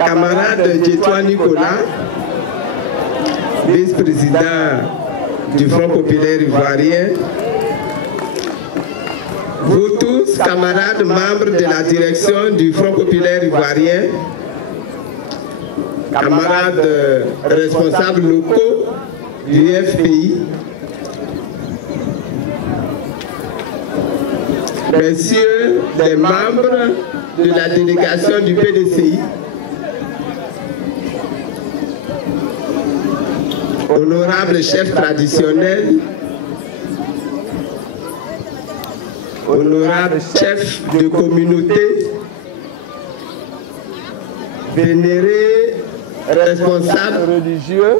camarade Djetouan Nicolas, vice-président du Front populaire ivoirien, vous tous, camarades membres de la direction du Front populaire ivoirien, camarades responsables locaux du FPI, messieurs les membres de la délégation du PDCI, honorables chefs traditionnels, honorables chefs de communauté, vénérés responsables religieux,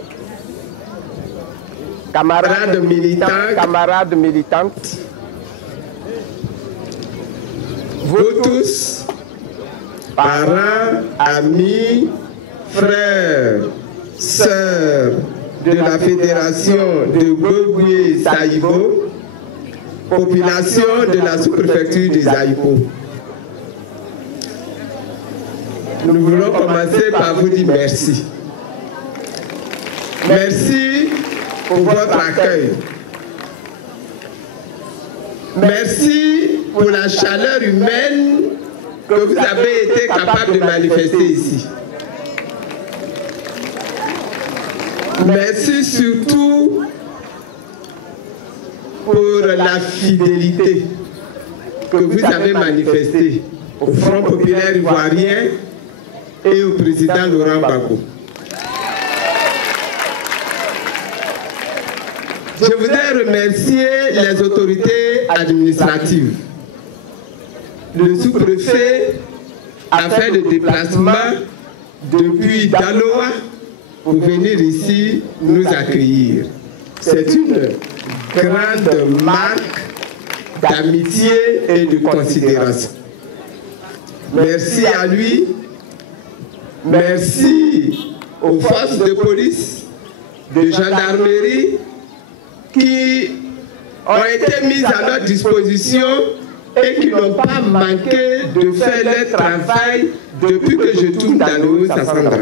camarades militants, camarades militantes, vous tous, parents, amis, frères, sœurs de la Fédération de Gogoué-Saïbo, population de la sous-préfecture des Aïpo. Nous voulons commencer par vous dire merci. Merci pour votre accueil. Merci pour la chaleur humaine que vous avez été capable de manifester ici. Merci surtout pour la fidélité que vous avez manifestée au Front populaire ivoirien et au président Laurent Gbagbo. Je voudrais remercier les autorités administratives. Le sous-préfet a fait le déplacement depuis Daloa pour venir ici nous accueillir. C'est une grande marque d'amitié et de considération. Merci à lui, merci aux forces de police, de gendarmerie qui ont été mises à notre disposition et qui n'ont pas manqué de faire leur travail depuis que je tourne dans le Haut-Sassandra.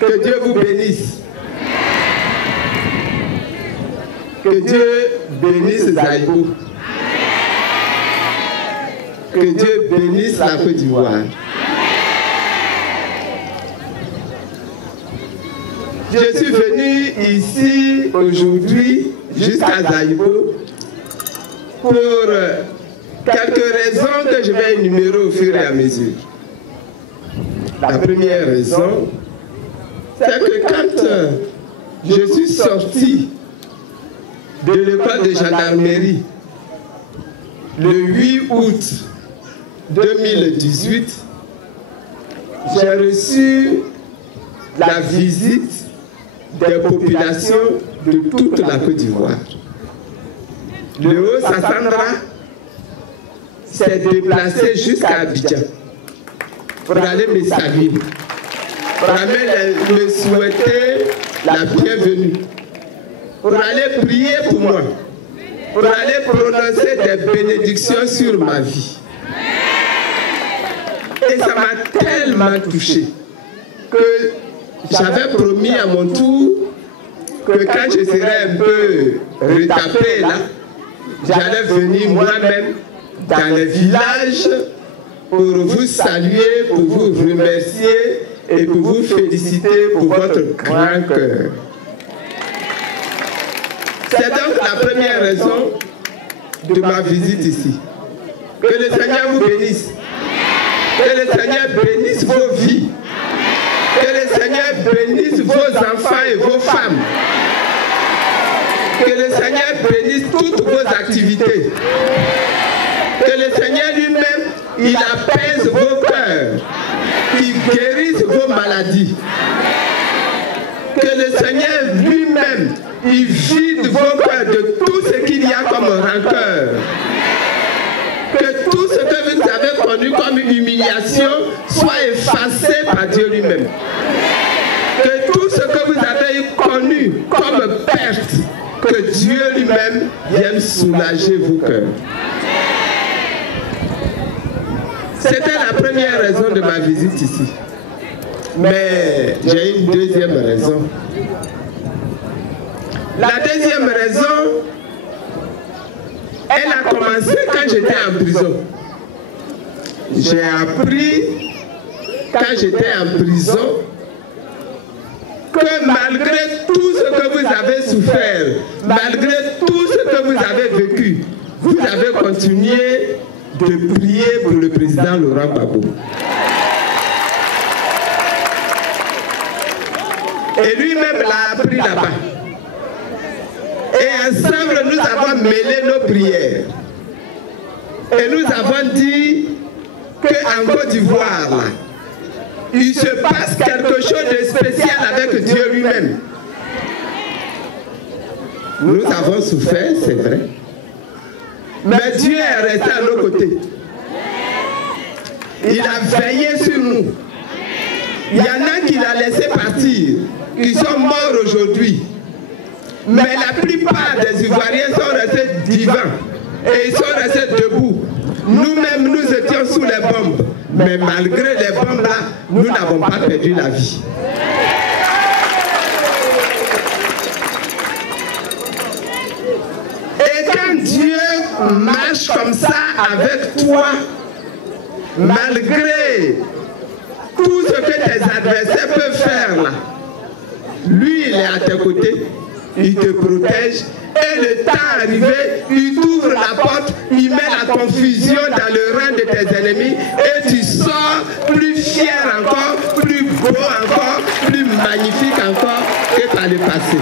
Que Dieu vous bénisse. Que Dieu bénisse Zaïbo. Que Dieu bénisse la Côte d'Ivoire. Je suis venu ici aujourd'hui jusqu'à Zaïbo pour quelques raisons que je vais énumérer au fur et à mesure. La première raison, c'est que quand je suis sorti de l'école de gendarmerie le 8 août 2018, j'ai reçu la visite des populations de toute la Côte d'Ivoire. Le Haut-Sassandra s'est déplacé jusqu'à Abidjan pour aller me saluer, pour aller me souhaiter la bienvenue, pour aller prier pour moi, pour aller prononcer des bénédictions sur ma vie. Et ça m'a tellement touché que j'avais promis à mon tour que quand je serais un peu retapé là, j'allais venir moi-même dans les villages pour vous saluer, pour vous remercier et pour vous féliciter pour votre grand cœur. C'est donc la première raison de ma visite ici. Que le Seigneur vous bénisse. Que le Seigneur bénisse vos vies. Que le Seigneur bénisse vos enfants et vos femmes. Que le Seigneur bénisse toutes vos activités. Que le Seigneur lui-même, il apaise vos cœurs. Il guérisse vos maladies. Que le Seigneur lui-même, il vide vos cœurs de tout ce qu'il y a comme rancœur. Que tout ce que vous avez connu comme humiliation soit effacé par Dieu lui-même. Que tout ce que vous avez connu comme perte, que Dieu lui-même vienne soulager vos cœurs. C'était la première raison de ma visite ici. Mais j'ai une deuxième raison. La deuxième raison, elle a commencé quand j'étais en prison. J'ai appris quand j'étais en prison que malgré tout ce que vous avez souffert, malgré tout ce que vous avez vécu, vous avez continué de prier pour le président Laurent Gbagbo. Et lui-même l'a appris là-bas. Et ensemble, nous avons mêlé nos prières. Et nous avons dit qu'en Côte d'Ivoire, là, il se passe quelque chose de spécial avec Dieu lui-même. Nous avons souffert, c'est vrai. Mais Dieu est resté à nos côtés. Il a veillé sur nous. Il y en a qui l'ont laissé partir. Ils sont morts aujourd'hui. Mais la plupart des Ivoiriens sont restés vivants. Et ils sont restés debout. Nous-mêmes, nous étions sous les bombes. Mais malgré les bombes là, nous n'avons pas perdu la vie. Et quand Dieu marche comme ça avec toi, malgré tout ce que tes adversaires peuvent faire là, lui il est à tes côtés, il te protège. Et le temps arrivé, il t'ouvre la porte, il met la confusion dans le rang de tes ennemis et tu sors plus fier encore, plus beau encore, plus magnifique encore que par le passé.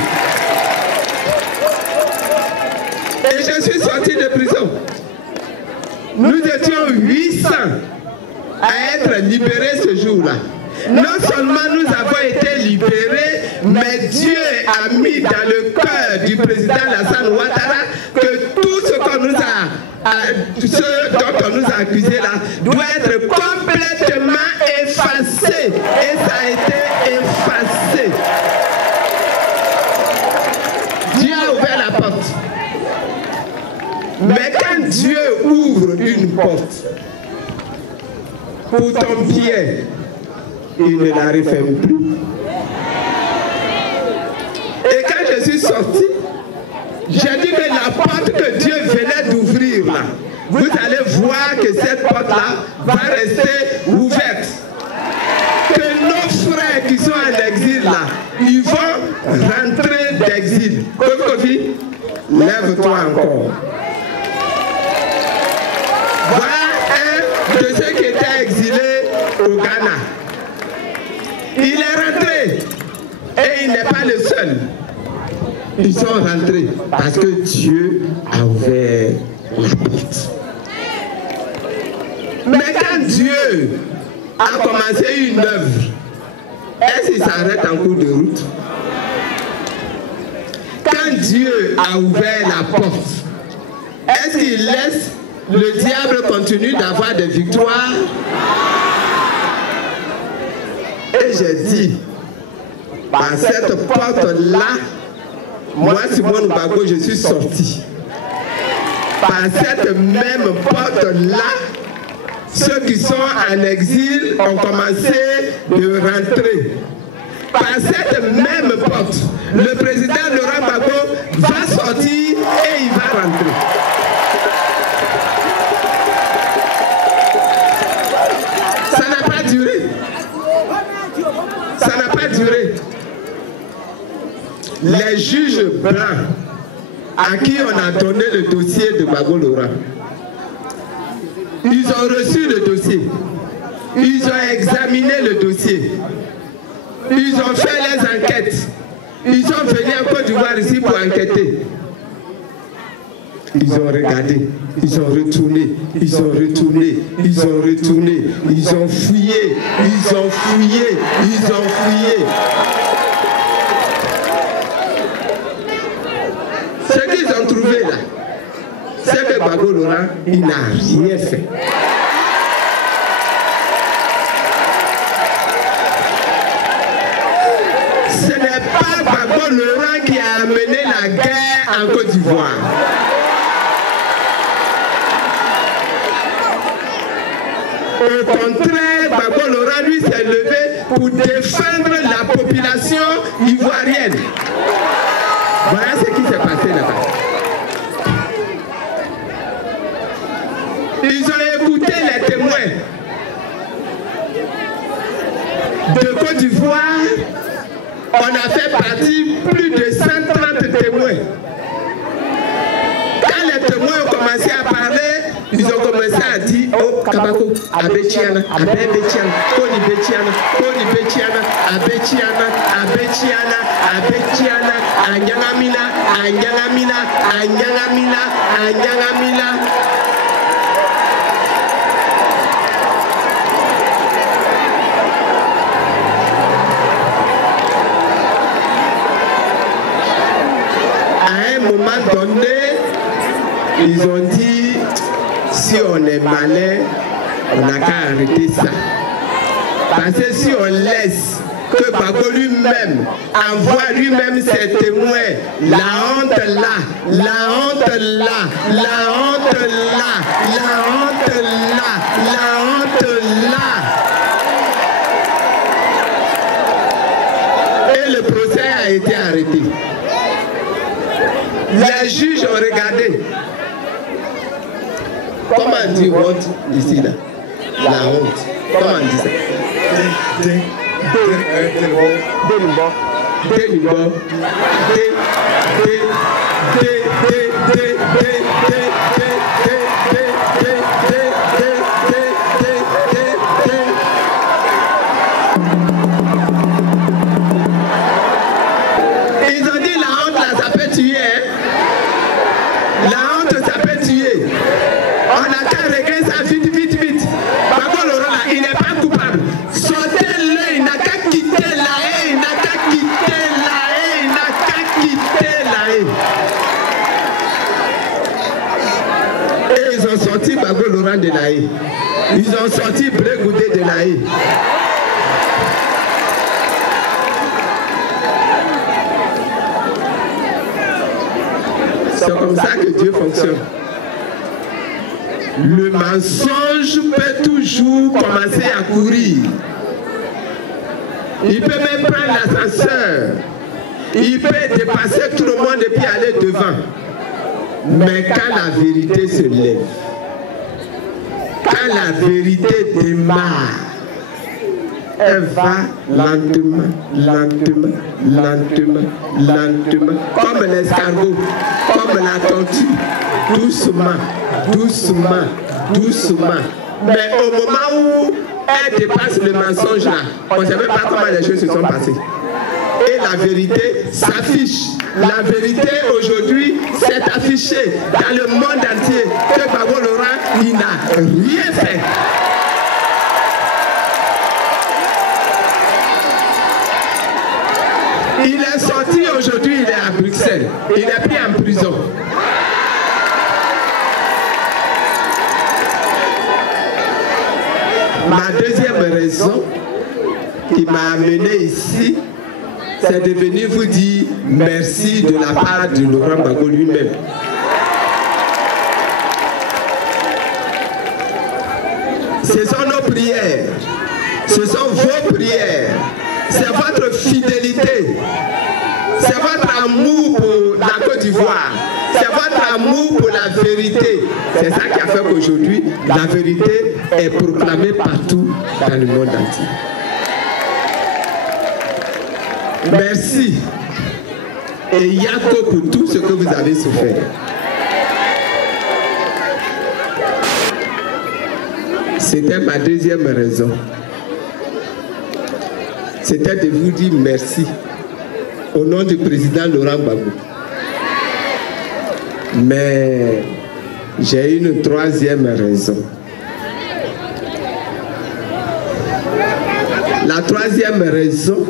Et je suis sorti de prison. Nous étions 800 à être libérés ce jour-là. Non seulement nous avons été libérés, mais Dieu a mis dans le cœur du président Alassane Ouattara que tout ce qu'on nous a, ce dont on nous a accusé là, doit être complètement effacé. Et ça a été effacé. Dieu a ouvert la porte. Mais quand Dieu ouvre une porte pour ton pied, il ne la referme plus. Et quand je suis sorti, j'ai dit que la porte que Dieu venait d'ouvrir là, vous allez voir que cette porte-là va rester ouverte. Que nos frères qui sont en exil là, ils vont rentrer d'exil. Kofi, lève-toi encore. Voilà un de ceux qui étaient exilés au Ghana. Il est rentré et il n'est pas le seul. Ils sont rentrés parce que Dieu a ouvert la porte. Mais quand Dieu a commencé une œuvre, est-ce qu'il s'arrête en cours de route? Quand Dieu a ouvert la porte, est-ce qu'il laisse le diable continuer d'avoir des victoires? Et j'ai dit, par cette porte-là, moi, Simone Gbagbo, je suis sorti. Par cette même porte-là, ceux qui sont en exil ont commencé de rentrer. Par cette même porte, le président Laurent Gbagbo va sortir et il va rentrer. Ça n'a pas duré. Ça n'a pas duré. Les juges blancs à qui on a donné le dossier de Gbagbo Laurent, ils ont reçu le dossier, ils ont examiné le dossier, ils ont fait les enquêtes, ils sont venus en Côte d'Ivoire ici pour enquêter. Ils ont regardé, ils ont retourné, ils ont retourné, ils ont retourné, ils ont fouillé, ils ont fouillé, ils ont fouillé. Ce qu'ils ont trouvé là, c'est que Gbagbo Laurent, il n'a rien fait. Ce n'est pas Gbagbo Laurent qui a amené la guerre en Côte d'Ivoire. Au contraire, Gbagbo Laurent, lui, s'est levé pour défendre la population ivoirienne. Voilà ce qui s'est passé là-bas. Ils ont écouté les témoins de Côte d'Ivoire. On a fait partie plus de 130 témoins. Quand les témoins ont commencé à parler, ils ont commencé à dire oh Kabako, Abetiana, Abetiana, Koni Betiana, Koni Betiana, Abetiana, Abetiana, Abetiana, Anyangamina, Anyangamina, Anyangamina, Anyangamina. À un moment donné, ils ont dit si on est malin, on n'a qu'à arrêter ça. Parce que si on laisse que Gbagbo lui-même envoie lui-même ses témoins, la honte là, la honte là, la honte là, la honte là, la honte là. Et le procès a été arrêté. Les juges ont regardé. Comment on dit honte ici là? La honte. Comment on dit ça? Ils ont dit la honte là, ça peut tuer. Hein? La honte, ça peut tuer. On a qu'à régler ça vite, vite, vite. Gbagbo Laurent là, il n'est pas coupable. Sortez-le, il n'a qu'à quitter la haie, il n'a qu'à quitter la haie, il n'a qu'à quitter la haie. Et ils ont sorti Gbagbo Laurent de la haie. Ils ont sorti Blé Goudé de la haie. C'est comme ça que Dieu fonctionne. Le mensonge peut toujours commencer à courir. Il peut même prendre l'ascenseur. Il peut dépasser tout le monde et puis aller devant. Mais quand la vérité se lève, quand la vérité démarre, elle va lentement, lentement, lentement, lentement, comme l'escargot, comme la tortue, doucement, doucement, doucement. Mais au moment où elle dépasse le mensonge là, on ne sait même pas comment les choses se sont passées. Et la vérité s'affiche. La vérité aujourd'hui s'est affichée dans le monde entier que Gbagbo Laurent, il n'a rien fait. Il est sorti aujourd'hui, il est à Bruxelles. Il est pris en prison. Ma deuxième raison qui m'a amené ici, c'est de venir vous dire merci de la part de Laurent Gbagbo lui-même. Ce sont nos prières, ce sont vos prières, c'est votre fidélité, c'est votre amour pour la Côte d'Ivoire, c'est votre amour pour la vérité. C'est ça qui a fait qu'aujourd'hui, la vérité est proclamée partout dans le monde entier. Merci. Et Yako pour tout ce que vous avez souffert. C'était ma deuxième raison. C'était de vous dire merci au nom du président Laurent Gbagbo. Mais j'ai une troisième raison. La troisième raison,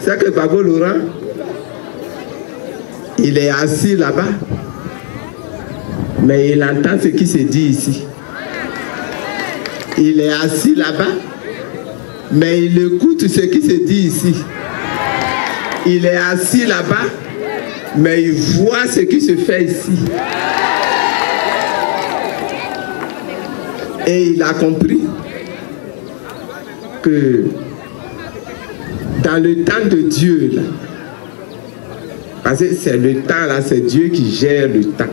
c'est que Gbagbo Laurent, il est assis là-bas, mais il entend ce qui se dit ici. Il est assis là-bas, mais il écoute ce qui se dit ici. Il est assis là-bas, mais il voit ce qui se fait ici. Et il a compris que dans le temps de Dieu, là, parce que c'est le temps là, c'est Dieu qui gère le temps.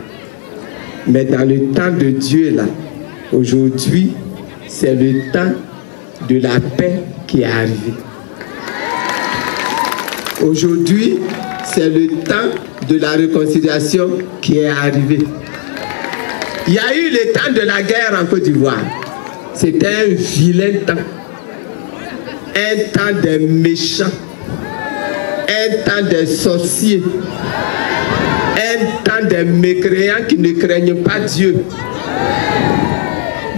Mais dans le temps de Dieu là, aujourd'hui, c'est le temps de la paix qui est arrivé. Aujourd'hui, c'est le temps de la réconciliation qui est arrivé. Il y a eu le temps de la guerre en Côte d'Ivoire. C'était un vilain temps. Un temps des méchants. Un temps des sorciers. Un temps des mécréants qui ne craignent pas Dieu.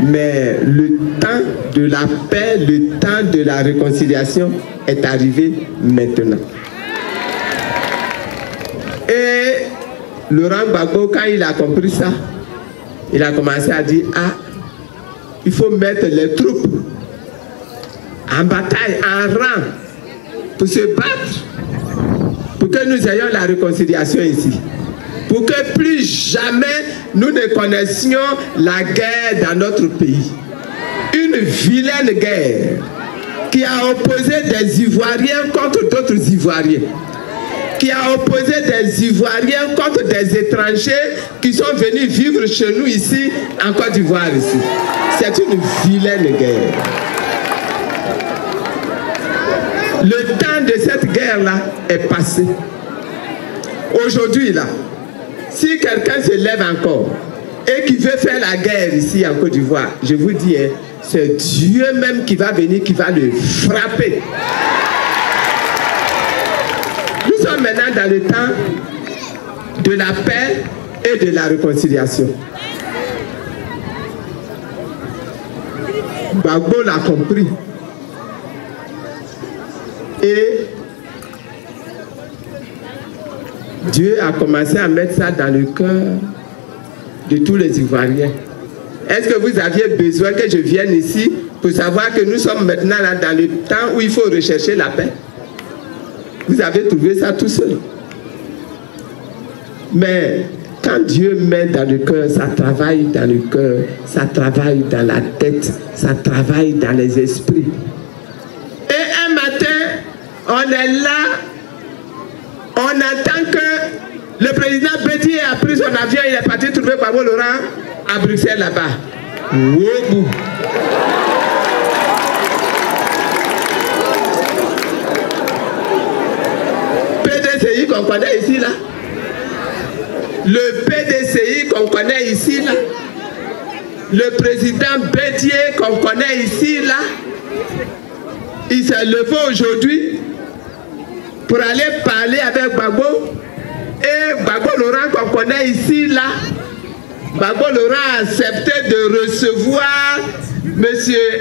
Mais le temps de la paix, le temps de la réconciliation est arrivé maintenant. Et Laurent Gbagbo, quand il a compris ça, il a commencé à dire, ah, il faut mettre les troupes en bataille, en rang, pour se battre, pour que nous ayons la réconciliation ici. Pour que plus jamais nous ne connaissions la guerre dans notre pays. Une vilaine guerre qui a opposé des Ivoiriens contre d'autres Ivoiriens. Qui a opposé des Ivoiriens contre des étrangers qui sont venus vivre chez nous ici, en Côte d'Ivoire ici. C'est une vilaine guerre. Le temps de cette guerre-là est passé. Aujourd'hui, là, si quelqu'un se lève encore et qui veut faire la guerre ici en Côte d'Ivoire, je vous dis, hein, c'est Dieu même qui va venir, qui va le frapper. Nous sommes maintenant dans le temps de la paix et de la réconciliation. Gbagbo l'a compris. Et Dieu a commencé à mettre ça dans le cœur de tous les Ivoiriens. Est-ce que vous aviez besoin que je vienne ici pour savoir que nous sommes maintenant là dans le temps où il faut rechercher la paix? Vous avez trouvé ça tout seul. Mais quand Dieu met dans le cœur, ça travaille dans le cœur, ça travaille dans la tête, ça travaille dans les esprits. Et un matin, on est là, on entend que le président Bédié a pris son avion, il est parti trouver Gbagbo Laurent à Bruxelles là-bas. Wow. PDCI qu'on connaît ici là. Le PDCI qu'on connaît ici là. Le président Bédié qu'on connaît ici là. Il s'est levé aujourd'hui pour aller parler avec Gbagbo. Et Gbagbo Laurent qu'on connaît ici là. Gbagbo Laurent a accepté de recevoir M.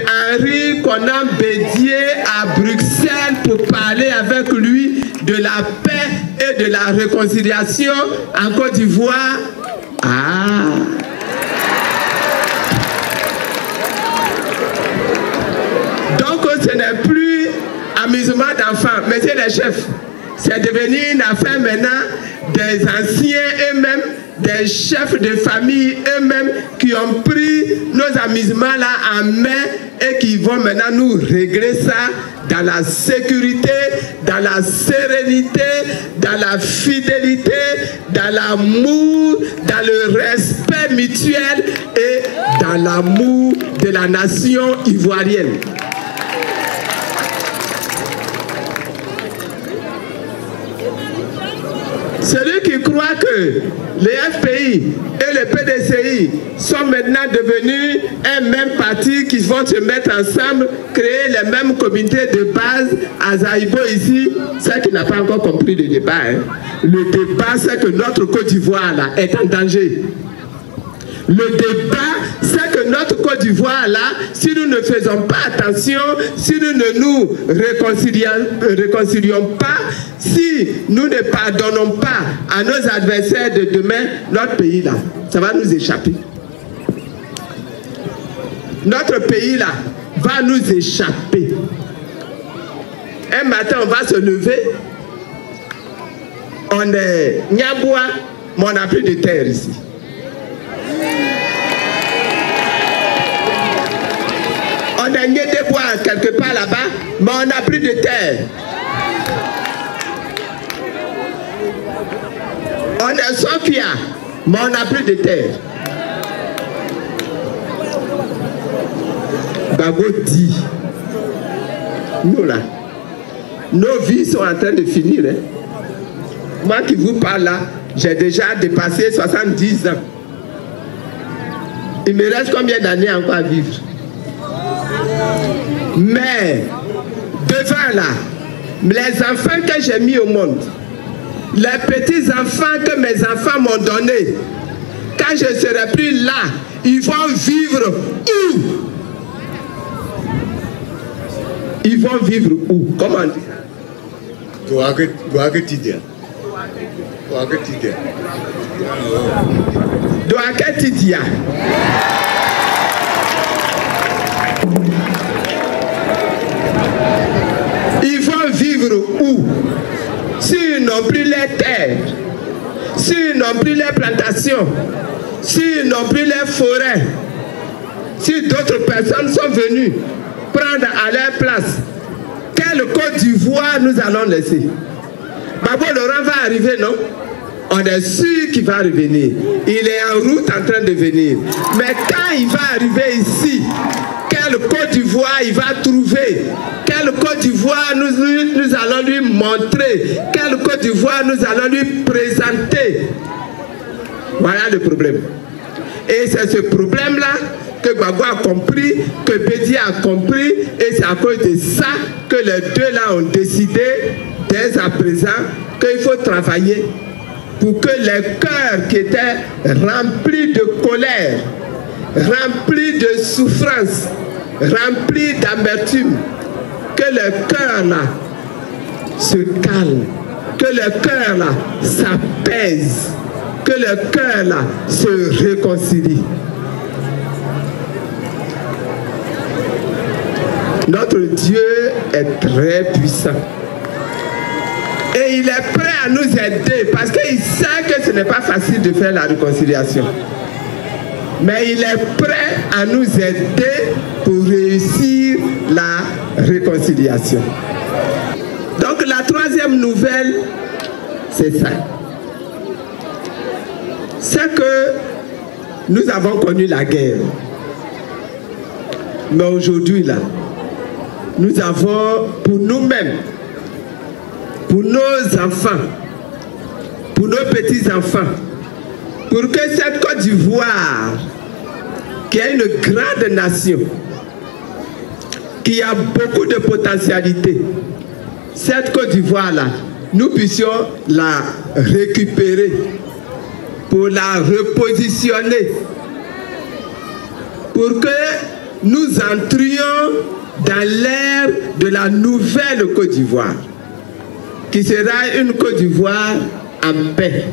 Henri Konan Bédié à Bruxelles pour parler avec lui de la paix et de la réconciliation en Côte d'Ivoire. Ah! Donc ce n'est plus amusement d'enfants, messieurs les chefs. C'est devenu une affaire maintenant des anciens eux-mêmes, des chefs de famille eux-mêmes qui ont pris nos amusements là en main et qui vont maintenant nous régler ça dans la sécurité, dans la sérénité, dans la fidélité, dans l'amour, dans le respect mutuel et dans l'amour de la nation ivoirienne. Celui qui croit que les FPI et le PDCI sont maintenant devenus un même parti qui vont se mettre ensemble, créer les mêmes comités de base à Zaïbo ici, c'est qu'il n'a pas encore compris le débat. Hein. Le débat, c'est que notre Côte d'Ivoire là est en danger. Le débat, c'est que notre Côte d'Ivoire là, si nous ne faisons pas attention, si nous ne nous réconcilions pas, si nous ne pardonnons pas à nos adversaires de demain, notre pays là, ça va nous échapper. Notre pays là va nous échapper. Un matin, on va se lever, on est Niaboua, mais on n'a plus de terre ici. quelque part là-bas, mais on n'a plus de terre. On est Sofia, mais on n'a plus de terre. Gbagbo dit, nous là, nos vies sont en train de finir. Hein. Moi qui vous parle là, j'ai déjà dépassé 70 ans. Il me reste combien d'années encore à vivre? Mais, devant là, les enfants que j'ai mis au monde, les petits-enfants que mes enfants m'ont donnés, quand je ne serai plus là, ils vont vivre où? Ils vont vivre où? Comment dire? Douaketidia. Ils vont vivre où? S'ils n'ont plus les terres, s'ils n'ont plus les plantations, s'ils n'ont plus les forêts, si d'autres personnes sont venues prendre à leur place, quelle Côte d'Ivoire nous allons laisser? Gbagbo Laurent va arriver, non? On est sûr qu'il va revenir. Il est en route en train de venir. Mais quand il va arriver ici, quelle Côte d'Ivoire il va trouver? Quelle Côte d'Ivoire nous allons lui montrer? Quelle Côte d'Ivoire nous allons lui présenter? Voilà le problème. Et c'est ce problème-là que Gbagbo a compris, que Bédi a compris, et c'est à cause de ça que les deux là ont décidé, dès à présent, qu'il faut travailler pour que les cœurs qui étaient remplis de colère, remplis de souffrance, remplis d'amertume, que les cœurs là se calment, que les cœurs là s'apaisent, que les cœurs là se réconcilient. Notre Dieu est très puissant. Et il est prêt à nous aider parce qu'il sait que ce n'est pas facile de faire la réconciliation. Mais il est prêt à nous aider pour réussir la réconciliation. Donc la troisième nouvelle, c'est ça. C'est que nous avons connu la guerre. Mais aujourd'hui, là, nous avons pour nous-mêmes, pour nos enfants, pour nos petits-enfants, pour que cette Côte d'Ivoire, qui est une grande nation, qui a beaucoup de potentialités, cette Côte d'Ivoire-là, nous puissions la récupérer, pour la repositionner, pour que nous entrions dans l'ère de la nouvelle Côte d'Ivoire, qui sera une Côte d'Ivoire en paix,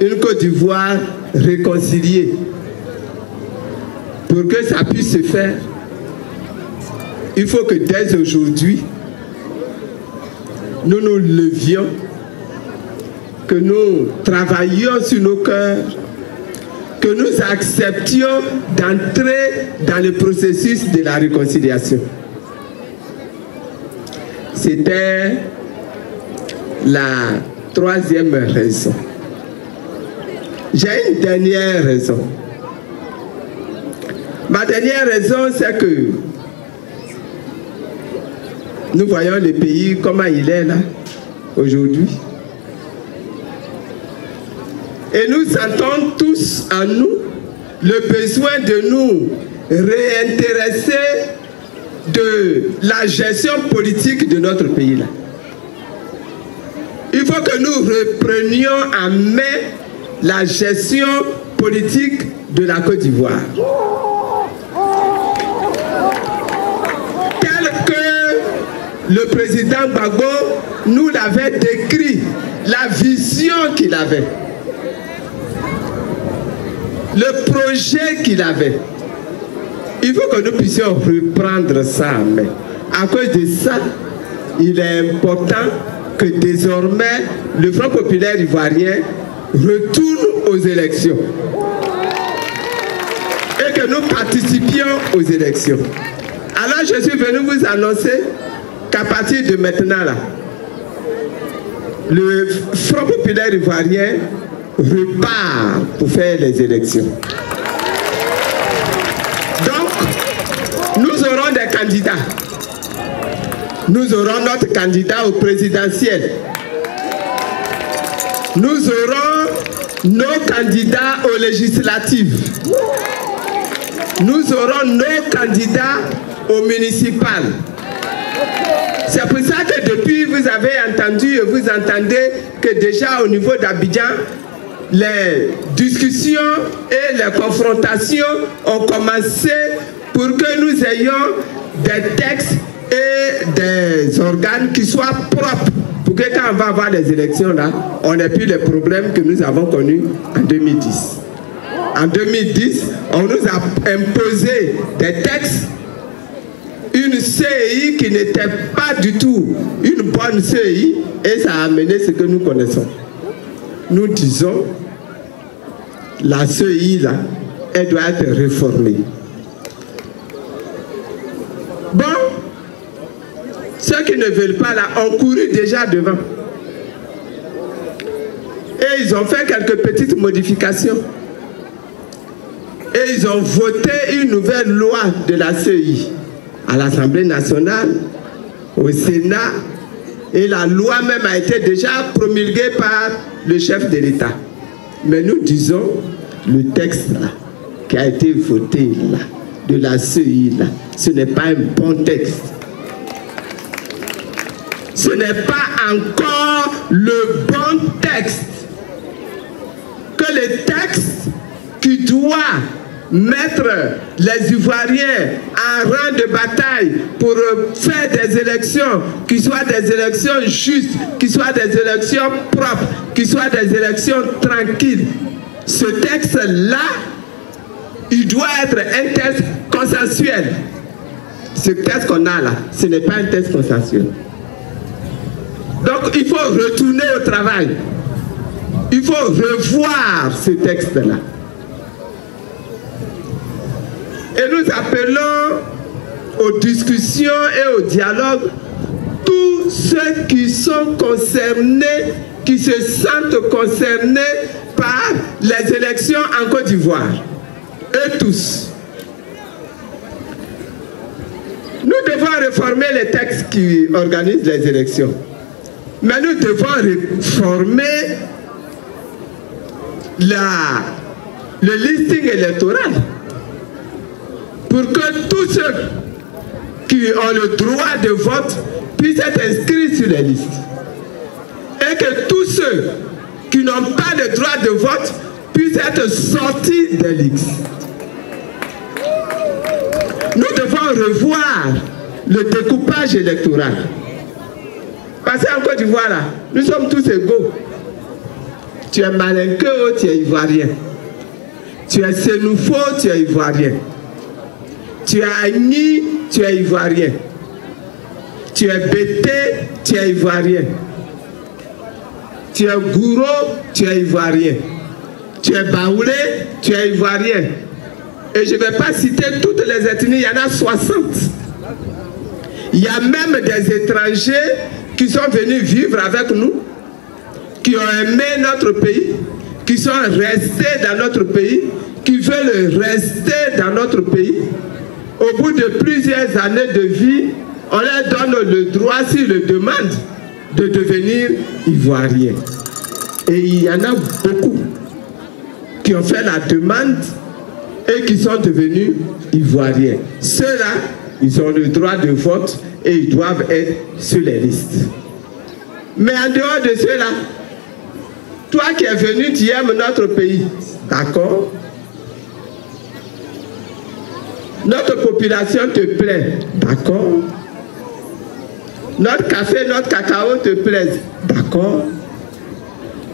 une Côte d'Ivoire réconciliée. Pour que ça puisse se faire, il faut que dès aujourd'hui, nous nous levions, que nous travaillions sur nos cœurs, que nous acceptions d'entrer dans le processus de la réconciliation. C'était la troisième raison. J'ai une dernière raison. Ma dernière raison, c'est que nous voyons le pays, comment il est là, aujourd'hui. Et nous sentons tous en nous le besoin de nous réintéresser de la gestion politique de notre pays là. Il faut que nous reprenions en main la gestion politique de la Côte d'Ivoire. Tel que le président Gbagbo nous l'avait décrit, la vision qu'il avait, le projet qu'il avait. Il faut que nous puissions reprendre ça en main. À cause de ça, il est important que désormais le Front populaire ivoirien retourne aux élections et que nous participions aux élections. Alors Alors je suis venu vous annoncer qu'à partir de maintenant, là, le Front populaire ivoirien repart pour faire les élections. Donc, nous aurons des candidats. Nous aurons notre candidat au présidentiel. Nous aurons nos candidats aux législatives. Nous aurons nos candidats aux municipales. C'est pour ça que depuis, vous avez entendu et vous entendez que déjà au niveau d'Abidjan, les discussions et les confrontations ont commencé pour que nous ayons des textes et des organes qui soient propres. Pour que quand on va avoir les élections là, on n'ait plus les problèmes que nous avons connus en 2010. En 2010, on nous a imposé des textes, une CEI qui n'était pas du tout une bonne CEI, et ça a amené ce que nous connaissons. Nous disons, la CEI là, elle doit être réformée. Bon, ceux qui ne veulent pas là ont couru déjà devant. Et ils ont fait quelques petites modifications. Et ils ont voté une nouvelle loi de la CEI à l'Assemblée nationale, au Sénat, et la loi même a été déjà promulguée par le chef de l'État. Mais nous disons, le texte là, qui a été voté là, de la CEI là, ce n'est pas un bon texte. Ce n'est pas encore le bon texte. Que le texte qui doit mettre les Ivoiriens en rang de bataille pour faire des élections qui soient des élections justes, qui soient des élections propres, qui soient des élections tranquilles. Ce texte-là, il doit être un texte consensuel. Ce texte qu'on a là, ce n'est pas un texte consensuel. Donc il faut retourner au travail. Il faut revoir ce texte-là. Et nous appelons aux discussions et au dialogue tous ceux qui sont concernés, qui se sentent concernés par les élections en Côte d'Ivoire. Eux tous. Nous devons réformer les textes qui organisent les élections. Mais nous devons réformer le listing électoral pour que tous ceux qui ont le droit de vote puissent être inscrits sur les listes. Et que tous ceux qui n'ont pas le droit de vote puissent être sortis des listes. Nous devons revoir le découpage électoral. Parce qu'en Côte d'Ivoire, nous sommes tous égaux. Tu es Malinqueux, tu es Ivoirien. Tu es Sénoufo, tu es Ivoirien. Tu es Agni, tu es Ivoirien. Tu es Bété, tu es Ivoirien. Tu es Gouro, tu es Ivoirien. Tu es Baoulé, tu es Ivoirien. Et je ne vais pas citer toutes les ethnies, il y en a 60. Il y a même des étrangers qui sont venus vivre avec nous, qui ont aimé notre pays, qui sont restés dans notre pays, qui veulent rester dans notre pays. Au bout de plusieurs années de vie, on leur donne le droit, s'ils le demandent, de devenir ivoiriens. Et il y en a beaucoup qui ont fait la demande et qui sont devenus ivoiriens. Ceux-là, ils ont le droit de vote et ils doivent être sur les listes. Mais en dehors de cela, toi qui es venu, tu aimes notre pays, d'accord? Notre population te plaît, d'accord? Notre café, notre cacao te plaisent, d'accord?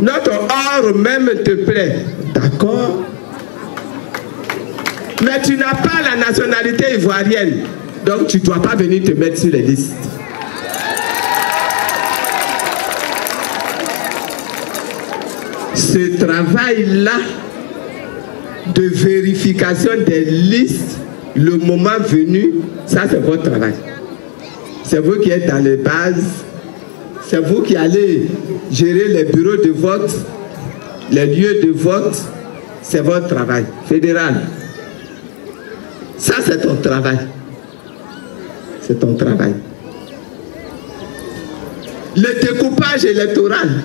Notre or même te plaît, d'accord? Mais tu n'as pas la nationalité ivoirienne, donc tu ne dois pas venir te mettre sur les listes. Ce travail-là de vérification des listes le moment venu, ça c'est votre travail. C'est vous qui êtes dans les bases, c'est vous qui allez gérer les bureaux de vote, les lieux de vote, c'est votre travail fédéral. Ça c'est ton travail. C'est ton travail. Le découpage électoral,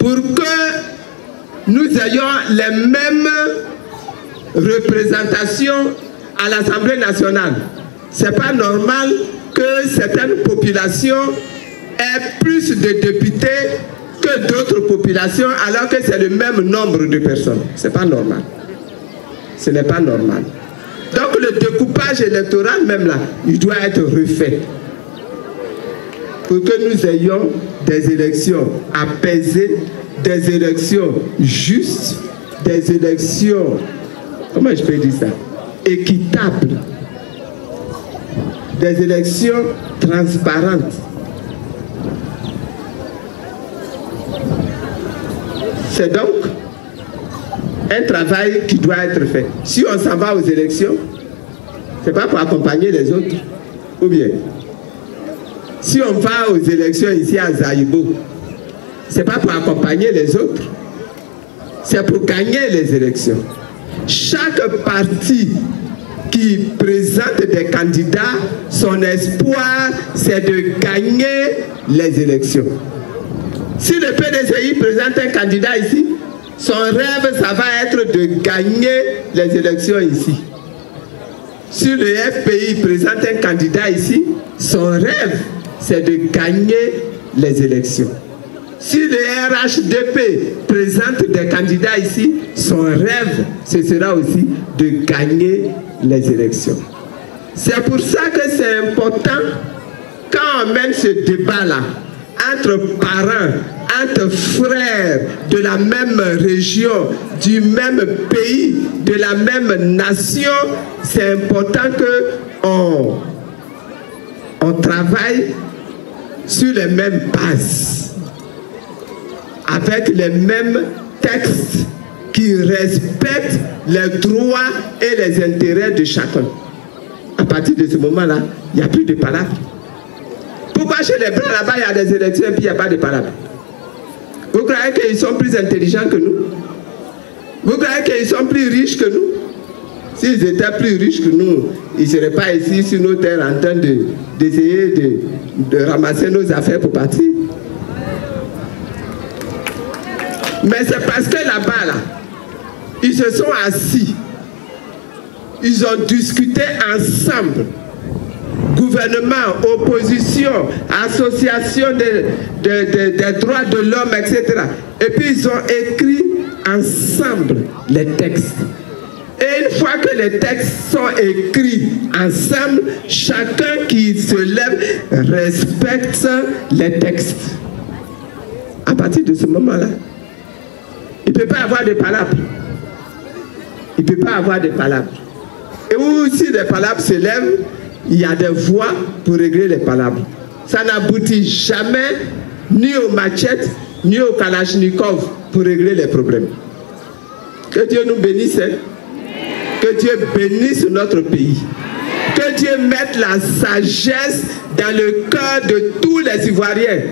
pour que nous ayons les mêmes représentations à l'Assemblée nationale. Ce n'est pas normal que certaines populations aient plus de députés que d'autres populations alors que c'est le même nombre de personnes. Ce n'est pas normal. Ce n'est pas normal. Donc le découpage électoral même là, il doit être refait pour que nous ayons des élections apaisées, des élections justes, des élections, comment je peux dire ça, équitables, des élections transparentes. C'est donc un travail qui doit être fait. Si on s'en va aux élections, ce n'est pas pour accompagner les autres, ou bien si on va aux élections ici à Zaïbo, ce n'est pas pour accompagner les autres, c'est pour gagner les élections. Chaque parti qui présente des candidats, son espoir, c'est de gagner les élections. Si le PDCI présente un candidat ici, son rêve, ça va être de gagner les élections ici. Si le FPI présente un candidat ici, son rêve, c'est de gagner les élections. Si le RHDP présente des candidats ici, son rêve, ce sera aussi de gagner les élections. C'est pour ça que c'est important, quand on mène ce débat-là, entre parents, entre frères de la même région, du même pays, de la même nation, c'est important qu'on travaille sur les mêmes bases, avec les mêmes textes qui respectent les droits et les intérêts de chacun. À partir de ce moment-là, il n'y a plus de palabres. Pourquoi chez les Blancs là-bas, il y a des élections et puis il n'y a pas de palabres? Vous croyez qu'ils sont plus intelligents que nous? Vous croyez qu'ils sont plus riches que nous? S'ils étaient plus riches que nous, ils ne seraient pas ici sur nos terres en train d'essayer de ramasser nos affaires pour partir. Mais c'est parce que là-bas, là, ils se sont assis. Ils ont discuté ensemble. Gouvernement, opposition, association des droits de l'homme, etc. Et puis ils ont écrit ensemble les textes. Et une fois que les textes sont écrits ensemble, chacun qui se lève respecte les textes. À partir de ce moment-là, il ne peut pas avoir de palabres. Il ne peut pas avoir de palabres. Et où si les palabres se lèvent, il y a des voies pour régler les palabres. Ça n'aboutit jamais ni aux machettes, ni aux kalachnikov pour régler les problèmes. Que Dieu nous bénisse. Hein? Que Dieu bénisse notre pays. Que Dieu mette la sagesse dans le cœur de tous les Ivoiriens.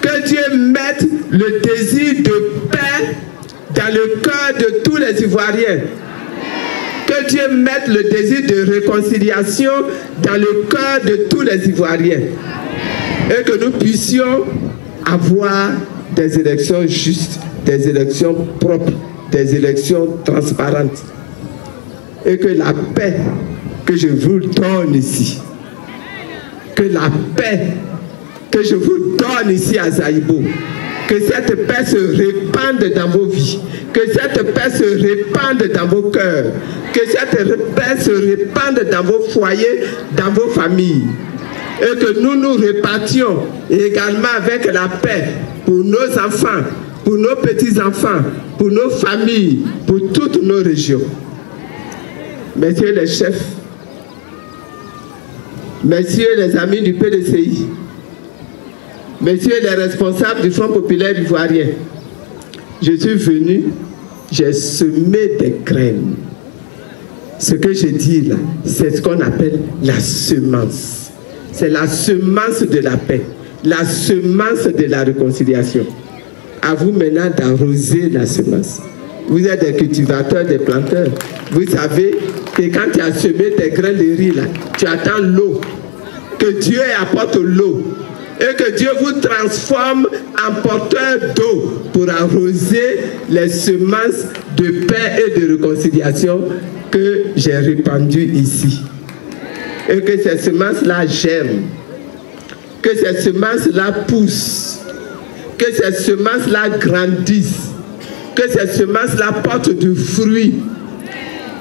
Que Dieu mette le désir de paix dans le cœur de tous les Ivoiriens. Que Dieu mette le désir de réconciliation dans le cœur de tous les Ivoiriens. Et que nous puissions avoir des élections justes, des élections propres, des élections transparentes. Et que la paix que je vous donne ici, que la paix que je vous donne ici à Zaïbo, que cette paix se répande dans vos vies, que cette paix se répande dans vos cœurs, que cette paix se répande dans vos foyers, dans vos familles. Et que nous nous répartions également avec la paix pour nos enfants, pour nos petits-enfants, pour nos familles, pour toutes nos régions. Messieurs les chefs, messieurs les amis du PDCI, messieurs les responsables du Front populaire ivoirien, je suis venu j'ai semé des graines. Ce que je dis là, c'est ce qu'on appelle la semence. C'est la semence de la paix, la semence de la réconciliation. À vous maintenant d'arroser la semence. Vous êtes des cultivateurs, des planteurs. Vous savez que quand tu as semé tes grains de riz là, tu attends l'eau. Que Dieu apporte l'eau. Et que Dieu vous transforme en porteur d'eau pour arroser les semences de paix et de réconciliation que j'ai répandues ici. Et que ces semences-là germent. Que ces semences-là poussent. Que ces semences-là grandissent. Que ces semences-là portent du fruit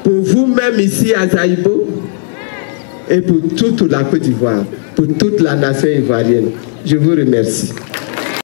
pour vous-même ici à Zaïbo et pour toute la Côte d'Ivoire, pour toute la nation ivoirienne. Je vous remercie.